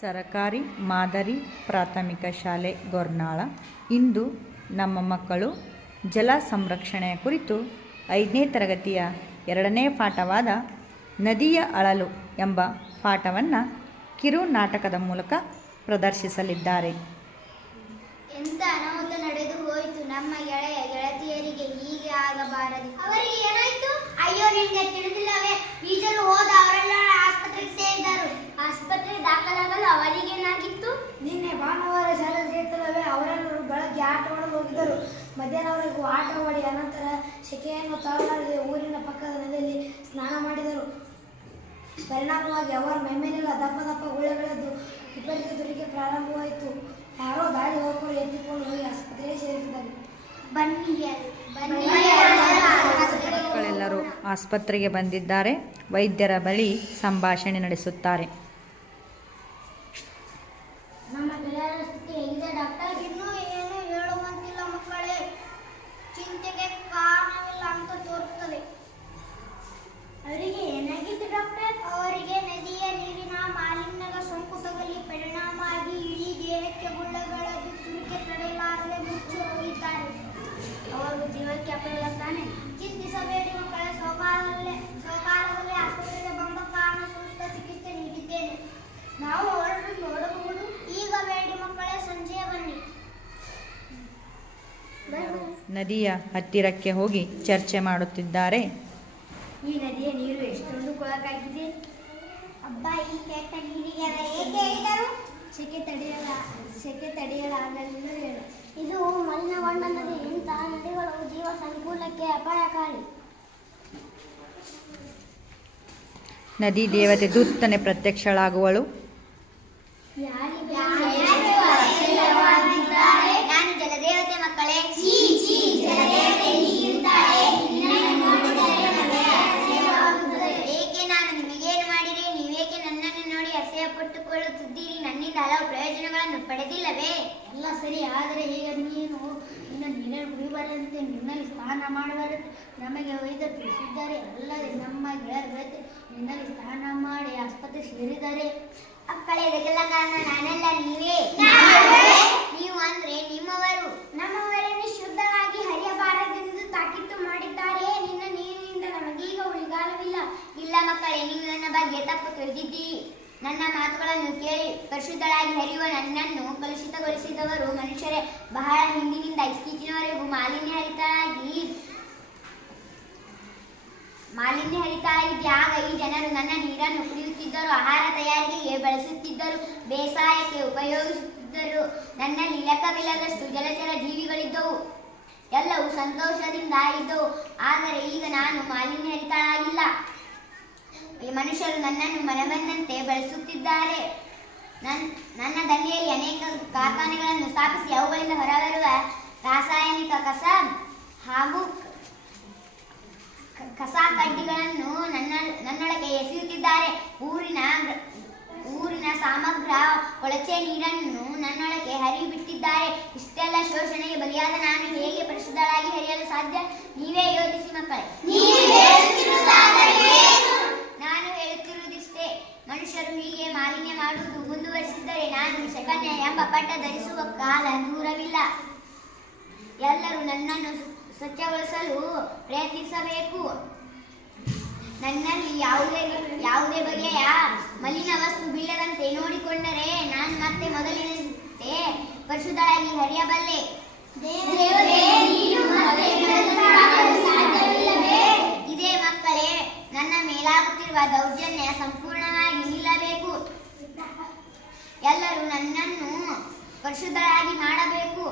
ಸರಕಾರಿ ಮಾದರಿ ಪ್ರಾಥಮಿಕ ಶಾಲೆ ಗೊರ್ನಾಳ. ಇಂದು ನಮ್ಮ ಮಕ್ಕಳು ಜಲ ಸಂರಕ್ಷಣೆಯ ಕುರಿತು ಐದನೇ ತರಗತಿಯ ಎರಡನೇ ಪಾಠವಾದ ನದಿಯ ಅಳಲು ಎಂಬ ಪಾಠವನ್ನು ಕಿರು ನಾಟಕದ ಮೂಲಕ ಪ್ರದರ್ಶಿಸಲಿದ್ದಾರೆ. ಎಂತ ಅನಾಹುತ ನಡೆದು ಹೋಯಿತು ನಮ್ಮ ಗೆಳೆಯ ಗೆಳತಿಯರಿಗೆ ಹೀಗೆ ಆಗಬಾರದು. ಅವರಿಗೆ ಏನಾಯ್ತು? ಅಯ್ಯೋ ನಿಮಗೆ ತಿಳಿದಿಲ್ಲವೇ? ಈಜಲು ಹೋದ ಅವರೆಲ್ಲ ಆಸ್ಪತ್ರೆಗೆ ಸೇರಿದರು. ಆಸ್ಪತ್ರೆಗೆ ದಾಖಲಾಗಲು ಅವರಿಗೇನಾಗಿತ್ತು? ನಿನ್ನೆ ಭಾನುವಾರ ಶಾಲೆ ಸೇರ್ತಲ್ಲವೇ ಅವರೆಲ್ಲರೂ ಬೆಳಗ್ಗೆ ಆಟವಾಡಲು ಹೋಗಿದ್ದರು. ಮಧ್ಯಾಹ್ನವರೆಗೂ ಆಟವಾಡಿ ಅನಂತರ ಸೆಕೆಯನ್ನು ತಾಳಲಾರದೆ ಊರಿನ ಪಕ್ಕದ ನದಿಯಲ್ಲಿ ಸ್ನಾನ ಮಾಡಿದರು. ಪರಿಣಾಮವಾಗಿ ಅವರ ಮೈಮೇಲೆಲ್ಲ ದಪ್ಪ ದಪ್ಪ ಗುಳೆಗಳೆದ್ದು ವಿಪರೀತ ದುರಿಗೆ ಪ್ರಾರಂಭವಾಯಿತು. ಯಾರೋ ದಾರಿ ಹೋಗಲು ಎತ್ತಿಕೊಂಡು ಹೋಗಿ ಆಸ್ಪತ್ರೆಗೆ ಸೇರಿಸಿದರು. ಬನ್ನಿ ಬನ್ನಿ ಮಕ್ಕಳೆಲ್ಲರೂ ಆಸ್ಪತ್ರೆಗೆ ಬಂದಿದ್ದಾರೆ. ವೈದ್ಯರ ಬಳಿ ಸಂಭಾಷಣೆ ನಡೆಸುತ್ತಾರೆ. ಗೆಳೆಯರ ಸ್ಥಿತಿ ಹೇಗಿದೆ ಡಾಕ್ಟರ್ ಇನ್ನೂ ಏನು ಹೇಳುವಂತಿಲ್ಲ ಮಕ್ಕಳೇ. ಚಿಂತೆಗೆ ಕಾರಣವಿಲ್ಲ ಅಂತ ತೋರುತ್ತದೆ. ಅವರಿಗೆ ನದಿಯ ಹತ್ತಿರಕ್ಕೆ ಹೋಗಿ ಚರ್ಚೆ ಮಾಡುತ್ತಿದ್ದಾರೆ. ಈ ನದಿಯ ನೀರು ಎಷ್ಟೊಂದು ಕೊಳಕಾಗಿದೆ. ಅಬ್ಬ ಈ ಕೆಟ್ಟ ನೀರಿಗೆ ಏಕೆ ಹೇಳಿದರು? ಸೆಕೆ ತಡೆಯಲ ಸೆಕೆ ತಡೆಯಲಾಗಲಿಲ್ಲ ಹೇಳು. ಇದು ಮಲಿನಗೊಂಡ ನದಿ ಇಂತಹ ನದಿಗಳು ಜೀವ ಸಂಕುಲಕ್ಕೆ ಅಪಾಯಕಾರಿ. ನದಿ ದೇವತೆ ದುತ್ತನೆ ಪ್ರತ್ಯಕ್ಷಳಾಗುವಳು. ನಾನು ಅಸಹ್ಯ ನನ್ನಿಂದ ಹಲವು ಪ್ರಯೋಜನಗಳನ್ನು ಪಡೆದಿಲ್ಲವೇ? ಎಲ್ಲ ಸರಿ ಆದರೆ ಹೇಗೆ ನೀನು ನಿನ್ನ ನೀರನ್ನು ಕುಡಿಬಾರಂತೆ ನಿನ್ನಲ್ಲಿ ಸ್ನಾನ ಮಾಡಬಾರದು ನಮಗೆ ವೈದ್ಯರು ತಿಳಿಸಿದ್ದಾರೆ. ಅಲ್ಲದೆ ನಮ್ಮ ಗೆಳೆಯರ ನಿನ್ನಲ್ಲಿ ಸ್ನಾನ ಮಾಡಿ ಆಸ್ಪತ್ರೆ ಸೇರಿದ್ದಾರೆ. ಅಕ್ಕಳೆ ಇದಕ್ಕೆಲ್ಲ ಕಾರಣ ನಾನೆಲ್ಲ ನೀವೇ? ನೀವು? ಅಂದ್ರೆ ನಿಮ್ಮವರು? ನಮ್ಮವರನ್ನು ಶುದ್ಧವಾಗಿ ಹರಿಯಬಾರದೆಂದು ತಾಕೀತು ಮಾಡಿದ್ದಾರೆ ನಿನ್ನ ನೀರಿನಿಂದ ನಮಗೀಗ ಉಳಿಗಾಲವಿಲ್ಲ. ಇಲ್ಲ ಮಕ್ಕಳೇ ನೀವು ನನ್ನ ಬಗ್ಗೆ ತಪ್ಪು ತಿಳಿದಿದ್ದೀರಿ. ನನ್ನ ಮಾತುಗಳನ್ನು ಕೇಳಿ ಪರಿಶುದ್ಧಳಾಗಿ ಹರಿಯುವ ನನ್ನನ್ನು ಕಲುಷಿತಗೊಳಿಸಿದವರು ಮನುಷ್ಯರೇ, ಬಹಳ ಹಿಂದಿನಿಂದ ಇತ್ತೀಚಿನವರೆಗೂ ಮಾಲಿನ್ಯ ಹರಿತರಾಗಿ ಮಾಲಿನ್ಯ ಹರಿತಾಗಿದ್ದ ಆಗ ಈ ಜನರು ನನ್ನ ನೀರನ್ನು ಕುಡಿಯುತ್ತಿದ್ದರು, ಆಹಾರ ತಯಾರಿಕೆಗೆ ಬಳಸುತ್ತಿದ್ದರು, ಬೇಸಾಯಕ್ಕೆ ಉಪಯೋಗಿಸುತ್ತಿದ್ದರು. ನನ್ನಲ್ಲಿ ಲೆಕ್ಕವಿಲ್ಲದಷ್ಟು ಜಲಚರ ಜೀವಿಗಳಿದ್ದವು, ಎಲ್ಲವೂ ಸಂತೋಷದಿಂದ ಇದ್ದವು. ಆದರೆ ಈಗ ನಾನು ಮಾಲಿನ್ಯ ಹರಿತಳಾಗಿಲ್ಲ ಈ ಮನುಷ್ಯರು ನನ್ನನ್ನು ಮನಬಂದಂತೆ ಬಳಸುತ್ತಿದ್ದಾರೆ. ನನ್ನ ನನ್ನ ದಲ್ಲಿಯಲ್ಲಿ ಅನೇಕ ಕಾರ್ಖಾನೆಗಳನ್ನು ಸ್ಥಾಪಿಸಿ, ಅವುಗಳಿಂದ ಹೊರಬರುವ ರಾಸಾಯನಿಕ ಕಸ ಹಾಗೂ ಕಸ ಕಡ್ಡಿಗಳನ್ನು ನನ್ನ, ನನ್ನೊಳಗೆ ಎಸೆಯುತ್ತಿದ್ದಾರೆ. ಊರಿನ ಊರಿನ ಸಮಗ್ರ ಕೊಳಚೆ ನೀರನ್ನು ನನ್ನೊಳಗೆ ಹರಿಬಿಟ್ಟಿದ್ದಾರೆ. ಇಷ್ಟೆಲ್ಲ ಶೋಷಣೆಗೆ ಬಲಿಯಾದ ನಾನು ಹೇಗೆ ಪರಿಶುದ್ಧಳಾಗಿ ಹರಿಯಲು ಸಾಧ್ಯ? ನೀವೇ ಯೋಚಿಸಿ ಮಕ್ಕಳೇ. ಮನುಷ್ಯರು ಹೀಗೆ ಮಾಲಿನ್ಯ ಮಾಡುವುದು ಮುಂದುವರಿಸಿದ್ದರೆ ನಾನು ಶಕನ್ಯ ಎಂಬ ಪಟ್ಟ ಧರಿಸುವ ಕಾಲ ದೂರವಿಲ್ಲ. ಎಲ್ಲರೂ ನನ್ನನ್ನು ಸ್ವಚ್ಛಗೊಳಿಸಲು ಪ್ರಯತ್ನಿಸಬೇಕು. ನನ್ನಲ್ಲಿ ಯಾವುದೇ ಯಾವುದೇ ಬಗೆಯ ಮಲಿನ ವಸ್ತು ಬೀಳದಂತೆ ನೋಡಿಕೊಂಡರೆ ನಾನು ಮತ್ತೆ ಮೊದಲಿನಂತೆ ಪರಿಶುದ್ಧರಾಗಿ ಹರಿಯಬಲ್ಲೆ ದೇವರೇ, ನೀನು ಮತ್ತೆ ನನ್ನನ್ನು ಸಾಧ್ಯವಿಲ್ಲವೇ? ಇದೇ ಮಕ್ಕಳೇ ನನ್ನ ಮೇಲಾಗುತ್ತಿರುವ ದೌರ್ಜನ್ಯ ಸಂಪೂರ್ಣವಾಗಿ ನಿಲ್ಲಬೇಕು ಎಲ್ಲರೂ ನನ್ನನ್ನು ಪರಿಶುದ್ಧರಾಗಿ ಮಾಡಬೇಕು.